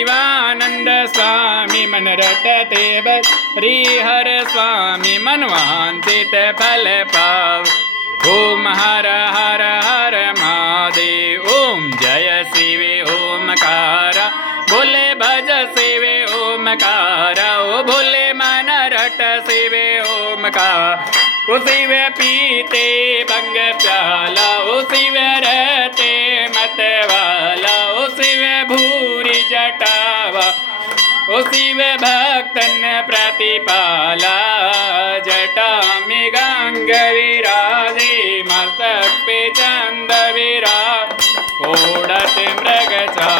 शिवानंद स्वामी मन रटते श्री हर स्वामी मनवांचित फल पाव। ओम हर हर हर महादेव। ओम जय शिवे ओमकारा बोले भज शिवे ओमकारा। ओ बोले मन रट शिवे ओमकार। ओ शिव पीते भंग प्याला ओ शिव रहते मतवाला। ओ शिव भूरी जटावा ओ शिव भक्तन प्रतिपाला। जटा में गंग विराजे मस्तक पे चंद विराज ओढ़त मृग चा